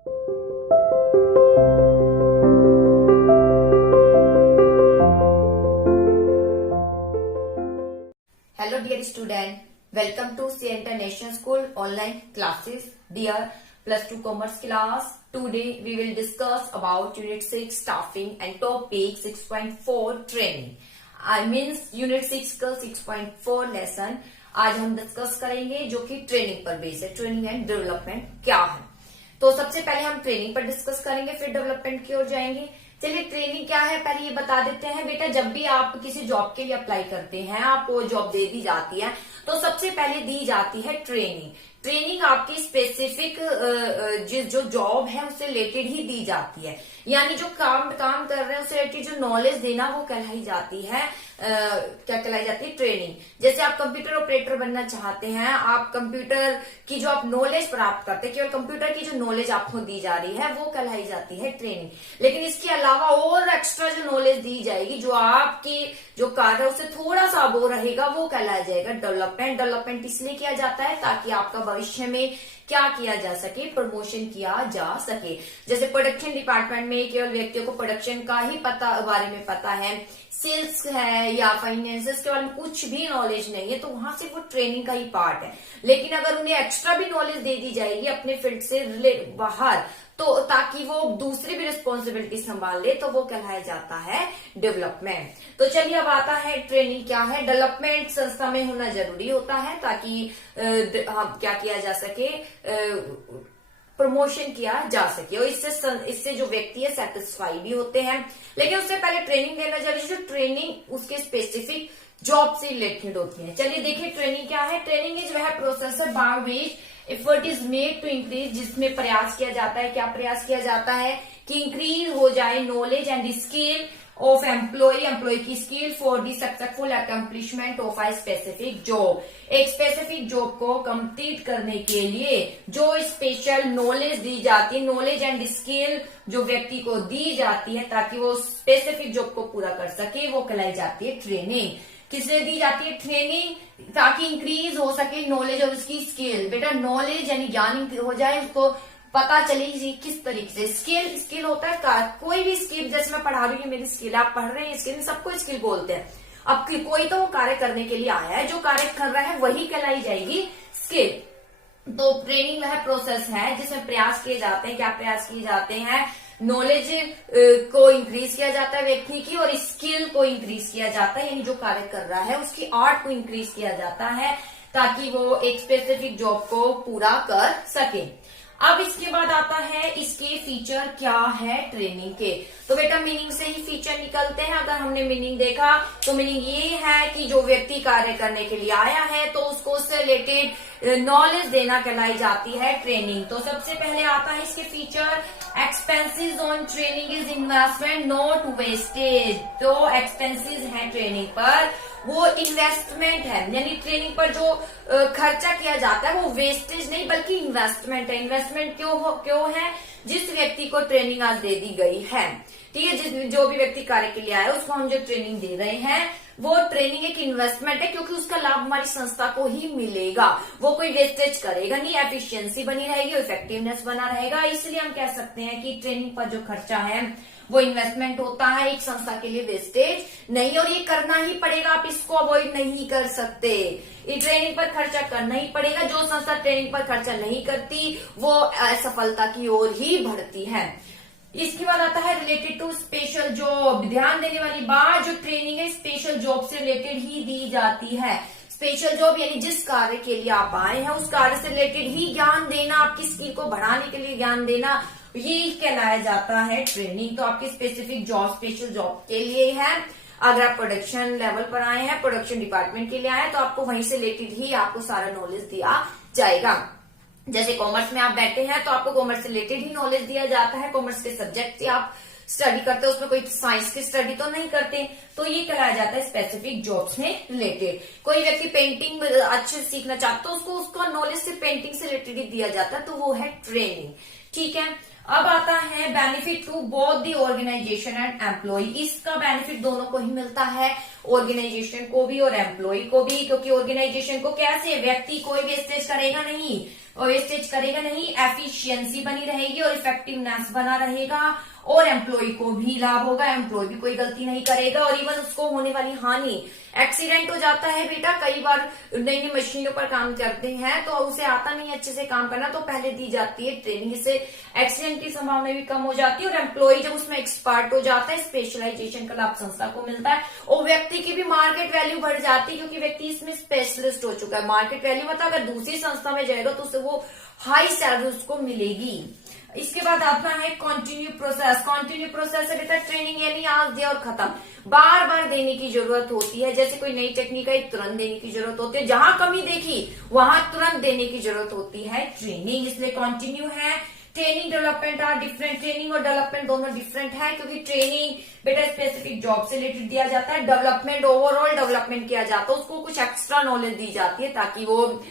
Hello dear student, welcome to C International School online classes. Dear plus 2 commerce class, today we will discuss about unit 6 staffing and topic 6.4 training. I means unit 6 का 6.4 lesson आज हम discuss करेंगे जो कि training पर base है। Training and development क्या है, तो सबसे पहले हम ट्रेनिंग पर डिस्कस करेंगे, फिर डेवलपमेंट की ओर जाएंगे। चलिए ट्रेनिंग क्या है पहले ये बता देते हैं। बेटा जब भी आप किसी जॉब के लिए अप्लाई करते हैं, आपको जॉब दे दी जाती है, तो सबसे पहले दी जाती है ट्रेनिंग। ट्रेनिंग आपकी स्पेसिफिक जो जॉब है उससे रिलेटेड ही दी जाती है, यानी जो काम कर रहे हैं उससे रिलेटेड जो नॉलेज देना वो कहलाई जाती है क्या कहलाई जाती है, ट्रेनिंग। जैसे आप कंप्यूटर ऑपरेटर बनना चाहते हैं, आप कंप्यूटर की जो आप नॉलेज प्राप्त करते हैं, केवल कंप्यूटर की जो नॉलेज आपको दी जा रही है वो कहलाई जाती है ट्रेनिंग। लेकिन इसके अलावा और एक्स्ट्रा जो नॉलेज दी जाएगी, जो आपकी जो कार्य है उससे थोड़ा सा वो रहेगा, वो कहलाया जाएगा डेवलपमेंट। डेवलपमेंट इसलिए किया जाता है ताकि आपका भविष्य में क्या किया जा सके, प्रमोशन किया जा सके। जैसे प्रोडक्शन डिपार्टमेंट में केवल व्यक्तियों को प्रोडक्शन का ही बारे में पता है, सेल्स है या फाइनेंसेस के बारे में कुछ भी नॉलेज नहीं है, तो वहां से वो ट्रेनिंग का ही पार्ट है। लेकिन अगर उन्हें एक्स्ट्रा भी नॉलेज दे दी जाएगी अपने फील्ड से बाहर, तो ताकि वो दूसरी भी रिस्पॉन्सिबिलिटी संभाल ले, तो वो कहलाया जाता है डेवलपमेंट। तो चलिए अब आता है ट्रेनिंग क्या है। डेवलपमेंट संस्था में होना जरूरी होता है ताकि क्या किया जा सके, प्रमोशन किया जा सके, और इससे जो व्यक्ति है सेटिस्फाई भी होते हैं। लेकिन उससे पहले ट्रेनिंग देना जरूरी है, जो ट्रेनिंग उसके स्पेसिफिक जॉब से रिलेटेड होती है। चलिए देखिए ट्रेनिंग क्या है। ट्रेनिंग इज वह प्रोसेस है by which effort is made to increase, जिसमें प्रयास किया जाता है, क्या प्रयास किया जाता है कि इंक्रीज हो जाए knowledge and skill of employ की skill for the successful accomplishment of a specific job. एक स्पेसिफिक जॉब को कंप्लीट करने के लिए जो स्पेशल नॉलेज दी जाती है, नॉलेज एंड स्किल जो व्यक्ति को दी जाती है ताकि वो स्पेसिफिक जॉब को पूरा कर सके, वो कहलाई जाती है ट्रेनिंग। किसने दी जाती है ट्रेनिंग? ताकि इंक्रीज हो सके नॉलेज और उसकी स्किल। बेटा नॉलेज यानी ज्ञान हो जाए, उसको पता चलेगी किस तरीके से। स्किल होता है कोई भी स्किल, जैसे मैं पढ़ा रही हूँ मेरी स्किल, आप पढ़ रहे हैं स्किल, सबको स्किल बोलते हैं। अब कोई तो वो कार्य करने के लिए आया है, जो कार्य कर रहा है वही कहलाई जाएगी स्किल। तो ट्रेनिंग वह प्रोसेस है जिसमें प्रयास किए जाते हैं। क्या प्रयास किए जाते हैं? नॉलेज को इंक्रीज किया जाता है व्यक्ति की, और स्किल को इंक्रीज किया जाता है, यानी जो कार्य कर रहा है उसकी आर्ट को इंक्रीज किया जाता है ताकि वो एक स्पेसिफिक जॉब को पूरा कर सके। अब इसके बाद आता है इसके फीचर क्या है ट्रेनिंग के। तो बेटा मीनिंग से ही फीचर निकलते हैं। अगर हमने मीनिंग देखा तो मीनिंग ये है कि जो व्यक्ति कार्य करने के लिए आया है तो उसको उससे रिलेटेड नॉलेज देना कहलाई जाती है ट्रेनिंग। तो सबसे पहले आता है इसके feature. Expenses on training is investment not wastage. तो एक्सपेंसेस है ट्रेनिंग पर, वो इन्वेस्टमेंट है, यानी ट्रेनिंग पर जो खर्चा किया जाता है वो वेस्टेज नहीं बल्कि इन्वेस्टमेंट है। इन्वेस्टमेंट क्यों है? जिस व्यक्ति को ट्रेनिंग आज दे दी गई है, ठीक है, जो भी व्यक्ति कार्य के लिए आया उसको हम जो ट्रेनिंग दे रहे हैं, वो ट्रेनिंग एक इन्वेस्टमेंट है, क्योंकि उसका लाभ हमारी संस्था को ही मिलेगा। वो कोई वेस्टेज करेगा नहीं, एफिशिएंसी बनी रहेगी, इफेक्टिवनेस बना रहेगा। इसलिए हम कह सकते हैं कि ट्रेनिंग पर जो खर्चा है वो इन्वेस्टमेंट होता है, एक संस्था के लिए वेस्टेज नहीं, और ये करना ही पड़ेगा, आप इसको अवॉइड नहीं कर सकते। ये ट्रेनिंग पर खर्चा करना ही पड़ेगा। जो संस्था ट्रेनिंग पर खर्चा नहीं करती वो असफलता की ओर ही बढ़ती है। इसके बाद आता है रिलेटेड टू स्पेशल जॉब। ध्यान देने वाली बात, जो ट्रेनिंग है स्पेशल जॉब से रिलेटेड ही दी जाती है। स्पेशल जॉब यानी जिस कार्य के लिए आप आए हैं उस कार्य से रिलेटेड ही ज्ञान देना, आपकी स्किल को बढ़ाने के लिए ज्ञान देना, ये कहलाया जाता है ट्रेनिंग। तो आपकी स्पेसिफिक जॉब स्पेशल जॉब के लिए है। अगर आप प्रोडक्शन लेवल पर आए हैं, प्रोडक्शन डिपार्टमेंट के लिए आए हैं, तो आपको वहीं से रिलेटेड ही आपको सारा नॉलेज दिया जाएगा। जैसे कॉमर्स में आप बैठे हैं तो आपको कॉमर्स से रिलेटेड ही नॉलेज दिया जाता है। कॉमर्स के सब्जेक्ट से आप स्टडी करते हैं, उसमें कोई साइंस की स्टडी तो नहीं करते, तो ये कहलाया जाता है स्पेसिफिक जॉब्स में रिलेटेड। कोई व्यक्ति पेंटिंग अच्छे से सीखना चाहता है, उसको उसका नॉलेज सिर्फ पेंटिंग से रिलेटेड ही दिया जाता है, तो वो है ट्रेनिंग। ठीक है, अब आता है benefit to both the organisation and employee. इसका बेनिफिट दोनों को ही मिलता है, ऑर्गेनाइजेशन को भी और एम्प्लॉय को भी, क्योंकि ऑर्गेनाइजेशन को कैसे, व्यक्ति कोई वेस्टेज करेगा नहीं, वेस्टेज करेगा नहीं, एफिशिएंसी बनी रहेगी और इफेक्टिवनेस बना रहेगा और एम्प्लॉय को भी लाभ होगा, एम्प्लॉय भी कोई गलती नहीं करेगा और इवन उसको होने वाली हानि, एक्सीडेंट हो जाता है बेटा, कई बार नई नई मशीनों पर काम करते हैं तो उसे आता नहीं अच्छे से काम करना, तो पहले दी जाती है ट्रेनिंग, इससे एक्सीडेंट की संभावना भी कम हो जाती है और एम्प्लॉय जब उसमें एक्सपर्ट हो जाता है, स्पेशलाइजेशन का लाभ संस्था को मिलता है और व्यक्ति की भी मार्केट वैल्यू बढ़ जाती है क्योंकि व्यक्ति इसमें स्पेशलिस्ट हो चुका है। मार्केट वैल्यू मतलब अगर दूसरी संस्था में जाएगा तो उसे वो हाई सैलरी उसको मिलेगी। इसके बाद आता है कंटिन्यू प्रोसेस। कंटिन्यू प्रोसेस है बेटा ट्रेनिंग यानी आज दे और खत्म, बार बार देने की जरूरत होती है। जैसे कोई नई टेक्निक है तुरंत देने की जरूरत होती है, जहां कमी देखी वहां तुरंत देने की जरूरत होती है ट्रेनिंग, इसलिए कंटिन्यू है। Training development are different, training और डेवलपमेंट दोनों डिफरेंट है क्योंकि ट्रेनिंग बेटा स्पेसिफिक जॉब से रिलेटेड दिया जाता है, डेवलपमेंट ओवरऑल डेवलपमेंट किया जाता है, उसको कुछ एक्स्ट्रा नॉलेज दी जाती है ताकि वो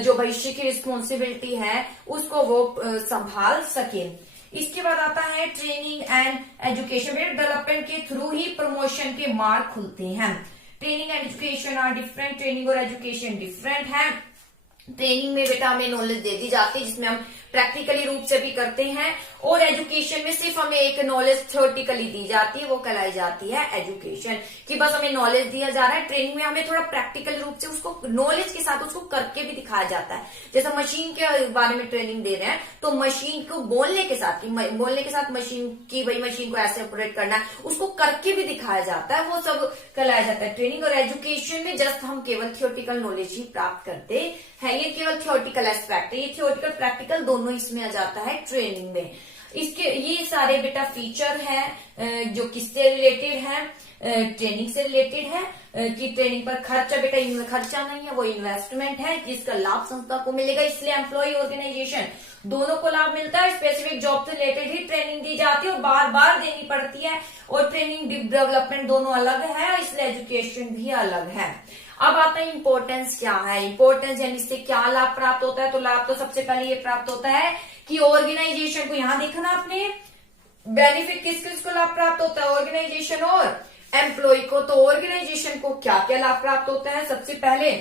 जो भविष्य की रिस्पॉन्सिबिलिटी है उसको वो संभाल सके। इसके बाद आता है ट्रेनिंग एंड एजुकेशन, डेवलपमेंट के थ्रू ही प्रमोशन के मार्ग खुलते हैं। Training and education are different, training और एजुकेशन डिफरेंट है। ट्रेनिंग में बेटा हमें नॉलेज दे दी जाती है जिसमें हम प्रैक्टिकली रूप से भी करते हैं और एजुकेशन में सिर्फ हमें एक नॉलेज थ्योरेटिकली दी जाती है, वो कहलाई जाती है एजुकेशन, कि बस हमें नॉलेज दिया जा रहा है। ट्रेनिंग में हमें थोड़ा प्रैक्टिकल रूप से उसको नॉलेज के साथ उसको करके भी दिखाया जाता है। जैसे मशीन के बारे में ट्रेनिंग दे रहे हैं तो मशीन को बोलने के साथ मशीन की भाई मशीन को ऐसे ऑपरेट करना है, उसको करके भी दिखाया जाता है, वो सब कहलाया जाता है ट्रेनिंग। और एजुकेशन में जस्ट हम केवल थियोरेटिकल नॉलेज ही प्राप्त करते हैं, ये केवल थियोरेटिकल एस्पेक्ट है, ये थियोरेटिकल प्रैक्टिकल दोनों इसमें आ जाता है ट्रेनिंग में। इसके ये सारे बेटा फीचर है जो किससे रिलेटेड है, ट्रेनिंग से रिलेटेड है कि ट्रेनिंग पर खर्चा बेटा खर्चा नहीं है, वो इन्वेस्टमेंट है जिसका लाभ संस्था को मिलेगा, इसलिए एम्प्लॉय ऑर्गेनाइजेशन दोनों को लाभ मिलता है। स्पेसिफिक जॉब से रिलेटेड ही ट्रेनिंग दी जाती है और बार बार देनी पड़ती है और ट्रेनिंग डेवलपमेंट दोनों अलग है, इसलिए एजुकेशन भी अलग है। अब आता है इम्पोर्टेंस क्या है, इम्पोर्टेंस यानी इससे क्या लाभ प्राप्त होता है। तो लाभ तो सबसे पहले ये प्राप्त होता है कि ऑर्गेनाइजेशन को, यहां देखा ना आपने बेनिफिट किस किस को लाभ प्राप्त होता है, ऑर्गेनाइजेशन और एम्प्लॉय को। तो ऑर्गेनाइजेशन को क्या क्या लाभ प्राप्त होता है, सबसे पहले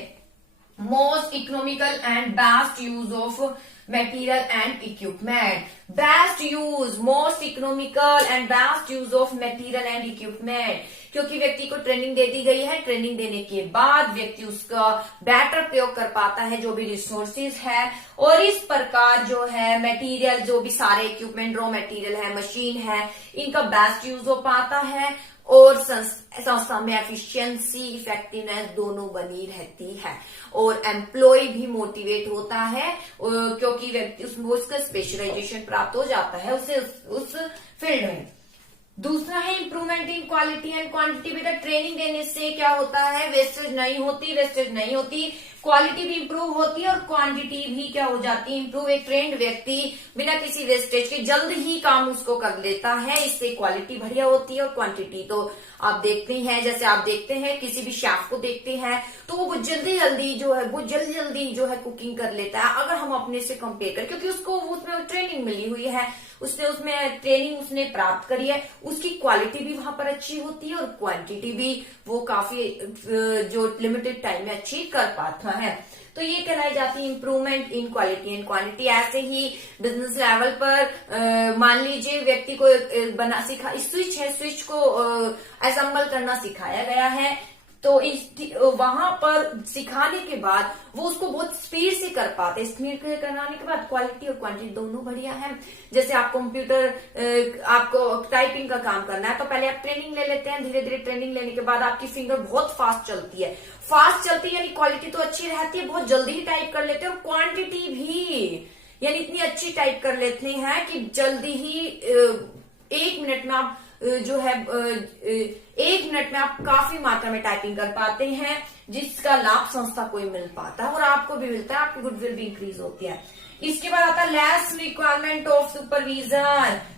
most economical and best use of material and equipment, best use, most economical and best use of material and equipment, क्योंकि व्यक्ति को ट्रेनिंग दे दी गई है, ट्रेनिंग देने के बाद व्यक्ति उसका बेटर प्रयोग कर पाता है जो भी रिसोर्सेज है और इस प्रकार जो है मटेरियल, जो भी सारे इक्विपमेंट, रॉ मटेरियल है, मशीन है, इनका बेस्ट यूज हो पाता है और संस्था में एफिशिएंसी, इफेक्टिवनेस दोनों बनी रहती है और एम्प्लॉय भी मोटिवेट होता है क्योंकि व्यक्ति उसका स्पेशलाइजेशन प्राप्त हो जाता है उसे उस फील्ड में। दूसरा है improvement in quality and quantity. बेटा ट्रेनिंग देने से क्या होता है, वेस्टेज नहीं होती, क्वालिटी भी इंप्रूव होती है और क्वांटिटी भी क्या हो जाती है, इंप्रूव। एक ट्रेंड व्यक्ति बिना किसी वेस्टेज के जल्द ही काम उसको कर लेता है, इससे क्वालिटी बढ़िया होती है और क्वांटिटी तो आप देखते हैं, जैसे आप देखते हैं किसी भी शेफ को देखते हैं तो वो जल्दी जल्दी जो है कुकिंग कर लेता है अगर हम अपने से कंपेयर करें, क्योंकि उसको उसमें ट्रेनिंग मिली हुई है, उसमें ट्रेनिंग उसने प्राप्त करी है, उसकी क्वालिटी भी वहां पर अच्छी होती है और क्वांटिटी भी वो काफी जो लिमिटेड टाइम में अच्छी कर पाता है। तो ये कहलाई जाती है improvement in quality and quantity. ऐसे ही बिजनेस लेवल पर मान लीजिए व्यक्ति को स्विच को असेंबल करना सिखाया गया है, तो वहां पर सिखाने के बाद वो उसको बहुत स्पीड से कर पाते, स्पीड से कराने के बाद क्वालिटी और क्वांटिटी दोनों बढ़िया है। जैसे आप आपको टाइपिंग का काम करना है तो पहले आप ट्रेनिंग ले लेते हैं, धीरे धीरे ट्रेनिंग लेने के बाद आपकी फिंगर बहुत फास्ट चलती है, यानी क्वालिटी तो अच्छी रहती है, बहुत जल्दी ही टाइप कर लेते हैं और क्वांटिटी भी यानी इतनी अच्छी टाइप कर लेते हैं कि जल्दी ही 1 मिनट में आप जो है 1 मिनट में आप काफी मात्रा में टाइपिंग कर पाते हैं, जिसका लाभ संस्था को ही मिल पाता है और आपको भी मिलता है, आपकी गुडविल भी इंक्रीज होती है। इसके बाद आता है लेस रिक्वायरमेंट ऑफ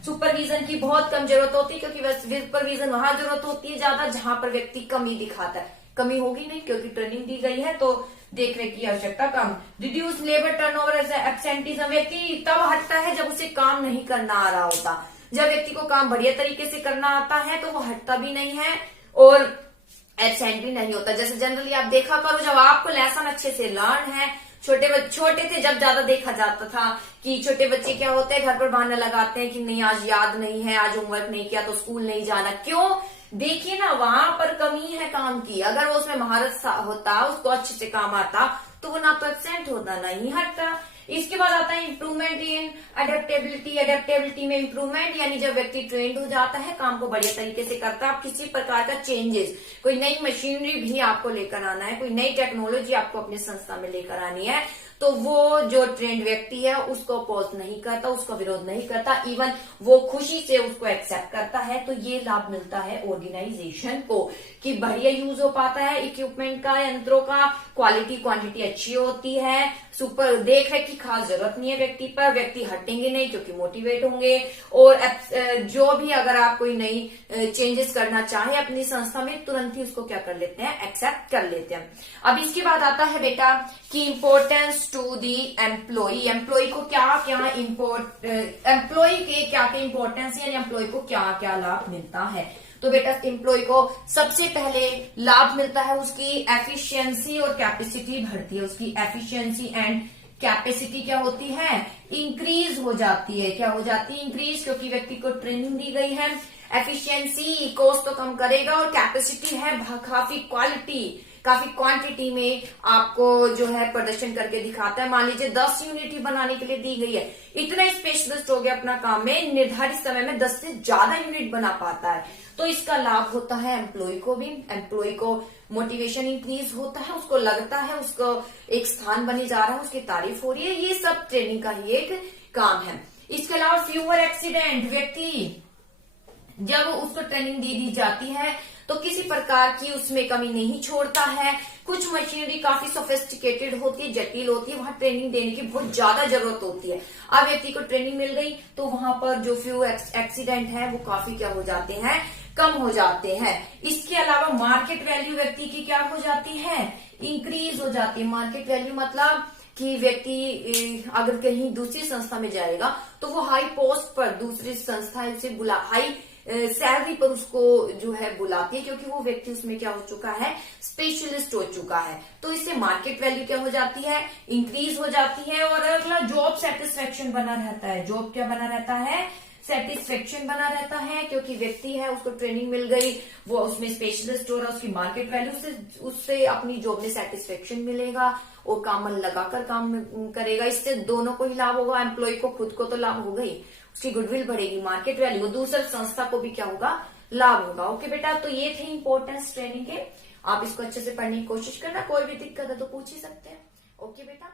सुपरविजन की बहुत कम जरूरत होती है, क्योंकि सुपरविजन वहां जरूरत होती है ज्यादा जहां पर व्यक्ति कमी दिखाता है, कमी होगी नहीं क्योंकि ट्रेनिंग दी गई है तो देखने की आवश्यकता कम। रिड्यूस लेबर टर्नओवर, एब्सेंटीज्म, व्यक्ति तब हटता है जब उसे काम नहीं करना आ रहा होता, जब व्यक्ति को काम बढ़िया तरीके से करना आता है तो वो हटता भी नहीं है और एब्सेंट भी नहीं होता। जैसे जनरली आप देखा करो जब आपको लेसन अच्छे से लर्न है, छोटे थे जब ज्यादा देखा जाता था कि छोटे बच्चे क्या होते हैं, घर पर बहाना लगाते हैं कि नहीं आज याद नहीं है, आज होमवर्क नहीं किया तो स्कूल नहीं जाना। क्यों? देखिए ना, वहां पर कमी है काम की। अगर वो उसमें महारत होता, उसको अच्छे से काम आता, तो वो ना तो एब्सेंट होता ना ही हटता। इसके बाद आता है इंप्रूवमेंट इन अडेप्टेबिलिटी। अडेप्टेबिलिटी में इंप्रूवमेंट, यानी जब व्यक्ति ट्रेंड हो जाता है, काम को बढ़िया तरीके से करता है। आप किसी प्रकार का चेंजेस, कोई नई मशीनरी भी आपको लेकर आना है, कोई नई टेक्नोलॉजी आपको अपनी संस्था में लेकर आनी है, तो वो जो ट्रेंड व्यक्ति है उसको अपोज नहीं करता, उसका विरोध नहीं करता, इवन वो खुशी से उसको एक्सेप्ट करता है। तो ये लाभ मिलता है ऑर्गेनाइजेशन को कि बढ़िया यूज हो पाता है इक्विपमेंट का, यंत्रों का, क्वालिटी क्वांटिटी अच्छी होती है, सुपर देख रेख की खास जरूरत नहीं है व्यक्ति पर, व्यक्ति हटेंगे नहीं क्योंकि मोटिवेट होंगे। और जो भी अगर आप कोई नई चेंजेस करना चाहे अपनी संस्था में, तुरंत ही उसको क्या कर लेते हैं, एक्सेप्ट कर लेते हैं। अब इसके बाद आता है बेटा कि importance to the employee. Employee को क्या क्या एम्प्लॉय के क्या क्या इंपॉर्टेंस है, एम्प्लॉय को क्या क्या लाभ मिलता है। तो बेटा एम्प्लॉय को सबसे पहले लाभ मिलता है उसकी एफिशिएंसी और कैपेसिटी बढ़ती है। उसकी एफिशिएंसी एंड कैपेसिटी क्या होती है, इंक्रीज हो जाती है। क्या हो जाती है, इंक्रीज, क्योंकि व्यक्ति को ट्रेनिंग दी गई है। एफिशिएंसी कॉस्ट तो कम करेगा, और कैपेसिटी है काफी क्वालिटी, काफी क्वांटिटी में आपको जो है प्रदर्शन करके दिखाता है। मान लीजिए 10 यूनिट ही बनाने के लिए दी गई है, इतना स्पेशलिस्ट हो गया अपना काम में, निर्धारित समय में 10 से ज्यादा यूनिट बना पाता है। तो इसका लाभ होता है एम्प्लॉय को भी। एम्प्लॉय को मोटिवेशन इंक्रीज होता है, उसको लगता है उसको एक स्थान बने जा रहा है, उसकी तारीफ हो रही है। ये सब ट्रेनिंग का ही एक काम है। इसके अलावा फ्यूअर एक्सीडेंट। व्यक्ति जब उसको ट्रेनिंग दे दी जाती है तो किसी प्रकार की उसमें कमी नहीं छोड़ता है। कुछ मशीनरी काफी सोफिस्टिकेटेड होती है, जटिल होती है, वहां ट्रेनिंग देने की बहुत ज्यादा जरूरत होती है। अब व्यक्ति को ट्रेनिंग मिल गई तो वहां पर जो फ्यू एक्सीडेंट है वो काफी क्या हो जाते हैं, कम हो जाते हैं। इसके अलावा मार्केट वैल्यू व्यक्ति की क्या हो जाती है, इंक्रीज हो जाती है। मार्केट वैल्यू मतलब कि व्यक्ति अगर कहीं दूसरी संस्था में जाएगा तो वो हाई पोस्ट पर, दूसरी संस्था उसे हाई सैलरी पर उसको जो है बुलाती है, क्योंकि वो व्यक्ति उसमें क्या हो चुका है, स्पेशलिस्ट हो चुका है। तो इससे मार्केट वैल्यू क्या हो जाती है, इंक्रीज हो जाती है। और अगला जॉब सेटिस्फेक्शन बना रहता है। जॉब क्या बना रहता है, सेटिस्फेक्शन बना रहता है, क्योंकि व्यक्ति है उसको ट्रेनिंग मिल गई, वो उसमें स्पेशलिस्ट हो रहा है, उसकी मार्केट वैल्यू से उससे अपनी जॉब में सेटिस्फेक्शन मिलेगा और काम मन लगाकर काम करेगा। इससे दोनों को ही लाभ होगा। एम्प्लॉय को खुद को तो लाभ होगा ही, उसकी गुडविल बढ़ेगी, मार्केट वैल्यू, दूसरी संस्था को भी क्या होगा, लाभ होगा। ओके बेटा, तो ये थे इंपॉर्टेंस ट्रेनिंग के। आप इसको अच्छे से पढ़ने की कोशिश करना, कोई भी दिक्कत है तो पूछ ही सकते हैं। ओके बेटा।